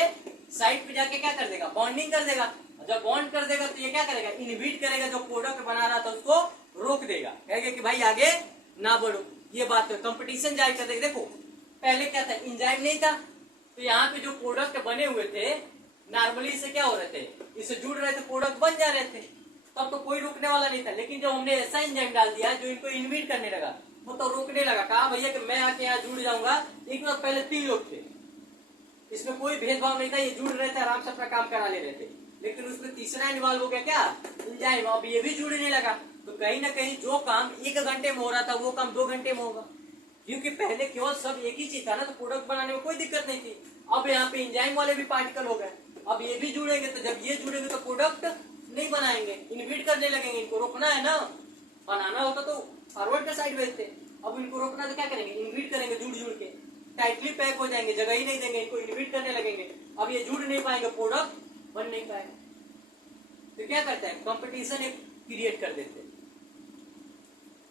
साइड पे जाके क्या कर देगा, बॉन्डिंग कर देगा। जब बॉन्ड कर देगा तो ये क्या करेगा, इनहिबिट करेगा, जो प्रोडक्ट बना रहा था उसको रोक देगा, कहेगा कि भाई आगे ना बढ़ो। ये बात है, कंपटीशन जारी कर देगा। देखो पहले क्या था, एंजाइम नहीं था, तो यहाँ पे जो प्रोडक्ट बने हुए थे नॉर्मली इससे क्या हो रहे थे, इससे जुड़ रहे थे, प्रोडक्ट बन जा रहे थे, तब तो कोई रुकने वाला नहीं था। लेकिन जब हमने ऐसा एंजाइम डाल दिया जो इनको इनहिबिट करने लगा, वो तो रोकने लगा। कहा भैया कि मैं आके यहाँ जुड़ जाऊंगा। एक बार पहले 3 लोग थे, इसमें कोई भेदभाव नहीं था, ये जुड़ रहे थे, आराम से अपना काम करा ले रहे थे। लेकिन उसमें तीसरा इन्वॉल्व हो गया क्या, एंजाइम, अब ये भी जुड़ने लगा। तो कहीं ना कहीं जो काम 1 घंटे में हो रहा था वो काम 2 घंटे में होगा, क्योंकि पहले केवल सब एक ही चीज था ना, तो प्रोडक्ट बनाने में कोई दिक्कत नहीं थी। अब यहाँ पे एंजाइम वाले भी पार्टिकल हो गए, अब ये भी जुड़ेंगे, तो जब ये जुड़ेंगे तो प्रोडक्ट नहीं बनाएंगे, इनहिबिट करने लगेंगे। इनको रोकना है ना, बनाना होता तो फॉरवर्ड का साइड भेजते, अब इनको रोकना तो क्या करेंगे, इनहिबिट करेंगे, जुड़ जुड़ के टाइटली पैक हो जाएंगे, जगह ही नहीं देंगे, इनको इनहिबिट करने लगेंगे। अब ये जुड़ नहीं पाएंगे, प्रोडक्ट बन नहीं पाएगा। तो क्या करते हैं, कंपटीशन एक क्रिएट कर देते हैं।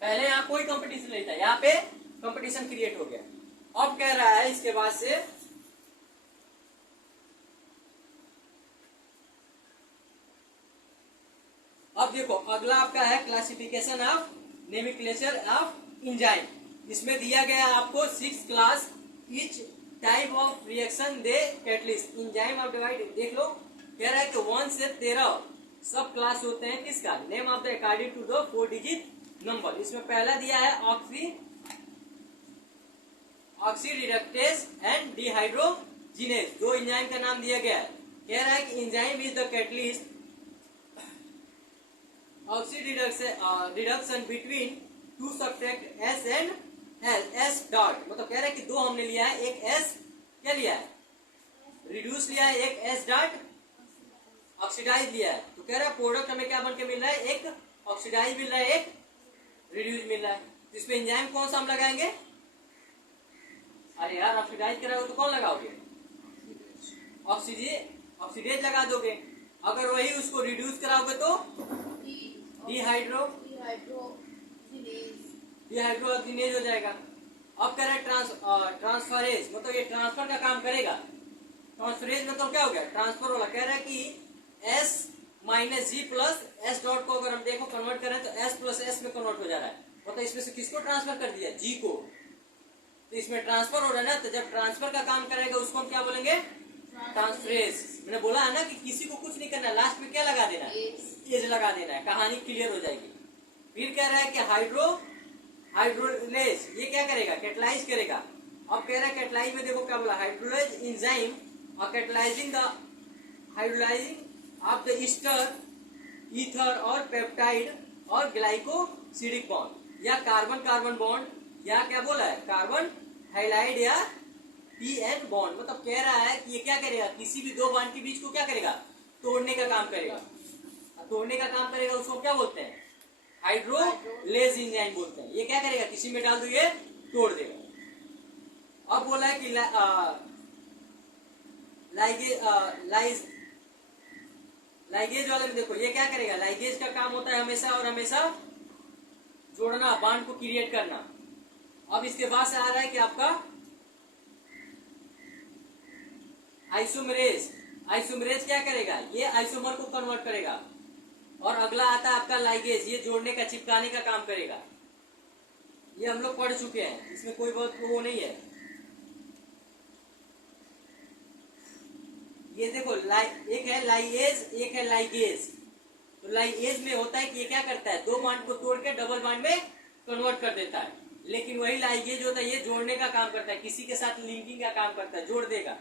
पहले यहाँ कोई कंपटीशन नहीं था, यहाँ पे कंपटीशन क्रिएट हो गया। अब कह रहा है इसके बाद से अब देखो अगला आपका है classification of nomenclature of enzyme. इसमें दिया गया आपको 6 class, each type of reaction they catalyst enzyme of divide. देख लो, कह रहा है कि 1 से 13 सब क्लास होते हैं किसका, name of the according to the 4 digit number. इसमें पहला दिया है oxidoreductase and dehydrogenase, 2 enzyme का नाम दिया गया है। कह रहा है कि enzyme is the catalyst oxidoreduction between 2 substrate S and S dot, मतलब कह रहा है कि 2 हमने लिया है, एक S क्या लिया है, रिड्यूस लिया है, एक S डॉट ऑक्सीडाइज लिया है। तो कह रहा है प्रोडक्ट हमें क्या बन के मिल रहा है, एक ऑक्सीडाइज मिल रहा है, एक रिड्यूस मिल रहा है। तो इसमें एंजाइम कौन सा हम लगाएंगे, अरे यार ऑक्सीडाइज कराओगे तो कौन लगाओगे, ऑक्सीडेज लगा दोगे। अगर वही उसको रिड्यूस कराओगे तो डिहाइड्रोजिनेज हो जाएगा। अब कह रहा है ट्रांसफरेज, मतलब ये ट्रांसफर का काम करेगा। ट्रांसफरेज मतलब क्या हो गया, ट्रांसफर वाला। कह रहा है कि S minus G plus S dot को अगर हम देखो कन्वर्ट करें तो S प्लस S में कन्वर्ट हो जा रहा है, मतलब इसमें से किसको ट्रांसफर कर दिया, G को। तो इसमें ट्रांसफर हो रहा है ना, तो जब ट्रांसफर का काम करेगा उसको हम क्या बोलेंगे, ट्रांसफरेज। मैंने बोला है ना कि किसी को कुछ नहीं करना है, लास्ट में क्या लगा देना है, एज लगा देना है, कहानी क्लियर हो जाएगी। फिर कह रहा है कि हाइड्रोलेज, ये क्या करेगा, कैटलाइज करेगा। अब कह रहा है कैटलाइज में देखो क्या बोला, हाइड्रोलेज एंजाइम और catalysing the hydrolysing of the Easter ether और पेप्टाइड और ग्लाइकोसिडिक बॉन्ड, या कार्बन कार्बन बॉन्ड, या क्या बोला है, कार्बन हाइलाइड या PN बॉन्ड। मतलब कह रहा है कि ये क्या करेगा, किसी भी 2 बॉन्ड के बीच को क्या करेगा, तोड़ने का काम करेगा। तोड़ने का काम करेगा उसको क्या बोलते हैं, हाइड्रोलेज एंजाइम बोलते हैं। ये क्या करेगा, किसी में डाल दो ये तोड़ देगा। अब बोला है कि लाइगेज वाले में देखो ये क्या करेगा, लाइगेज का काम होता है हमेशा और हमेशा जोड़ना, बॉन्ड को क्रिएट करना। अब इसके बाद से आ रहा है कि आपका आइसोमरेज। आइसोमरेज क्या करेगा, ये आइसोमर को कन्वर्ट करेगा। और अगला आता है आपका लाइगेज, ये जोड़ने का, चिपकाने का काम करेगा। ये हम लोग पढ़ चुके हैं, इसमें कोई बहुत वो नहीं है। ये देखो एक है लाइएज, एक है लाइगेज। तो लाइएज में होता है कि ये क्या करता है, दो बॉन्ड को तोड़ के डबल बॉन्ड में कन्वर्ट कर देता है। लेकिन वही लाइगेज होता है, ये जोड़ने का काम करता है, किसी के साथ लिंकिंग का काम करता है, जोड़ देगा।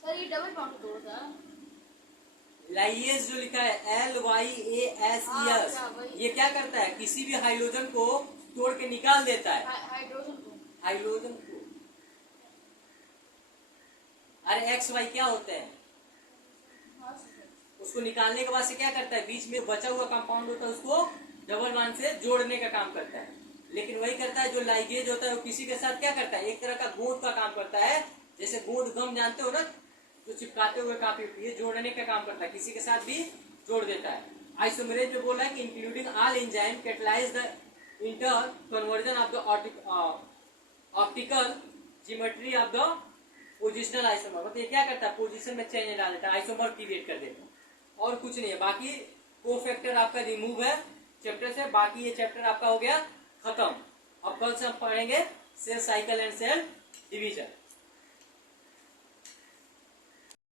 सर ये डबल बॉन्ड तोड़ता है। लाइएज जो लिखा है LYASES, ये क्या करता है, किसी भी हाइड्रोजन को तोड़ के निकाल देता है। हाइड्रोजन को, हाइड्रोजन को। अरे XY क्या होते हैं, हाँ सर। उसको निकालने के बाद से क्या करता है, बीच में बचा हुआ कंपाउंड होता है उसको डबल बॉन्ड से जोड़ने का काम करता है। लेकिन वही करता है जो लाइगेज होता है, वो किसी के साथ क्या करता है, एक तरह का गोंद का काम करता है। जैसे गोंद गम जानते हो ना, जो चिपकाते हुए काफी, ये जोड़ने का काम करता है, किसी के साथ भी जोड़ देता है। आइसोमेरेज में बोला है कि including all enzyme catalyse the inter conversion of the optical geometry of the positional isomer. मतलब ये क्या करता है, पोजीशन में चेंज ला देता है, आइसोमर क्रिएट कर देता है, और कुछ नहीं है। बाकी कोफैक्टर आपका रिमूव है चैप्टर से। बाकी ये चैप्टर आपका हो गया खत्म। अब कल से हम पढ़ेंगे cell cycle and cell division.